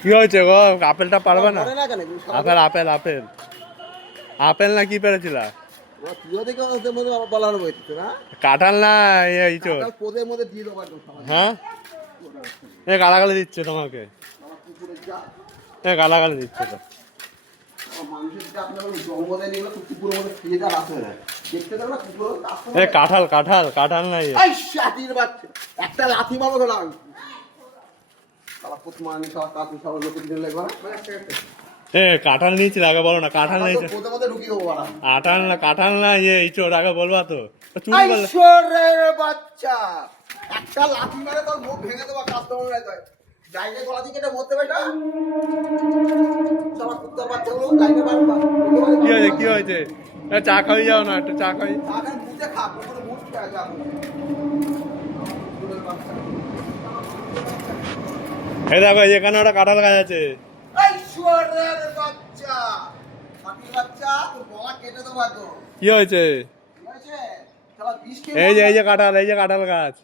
কি হয়েছে গো? আপেলটা পারবে না? আপেল আপেল আপেল আপেল না কি পেরেছিল? কাঁঠাল না ইঁচড়। হ্যাঁ এ গালাগালি দিচ্ছে তোমাকে, এ গালাগালি দিচ্ছে তো। এ কাঁঠাল কাঁঠাল কাঁঠাল না ইয়ে। একটা লাথি মারবো না এ কাঁঠাল নিয়েছিল আগে বলো না, কাঁঠাল নিয়েছে। কাঁঠাল না ইয়ে ইঁচড় আগে বলবা তো। চুরি করলে বাচ্চা একটা লাথি মারে তোর মুখ ভেঙে দেবো কাস্টমার জায়গায় গলা দিকে এটা মরতে বেটা সবার কুত্তার বাচ্চাগুলো জায়গায় বাড়বা কি হয়েছে কি হয়েছে? চা খাই যাও না, একটু চা খাই। আগে মুখে খা পুরো মুখ খা যা এই দেখো এখানে একটা কাঁঠাল গাছ আছে। এই শুয়োরের বাচ্চা খাঁটির বাচ্চা তোর গলা কেটে দেবো তো। কি হয়েছে? কি হয়েছে শালা বিষ খেয়ে এই যে কাঁঠাল, এই যে কাঁঠাল গাছ।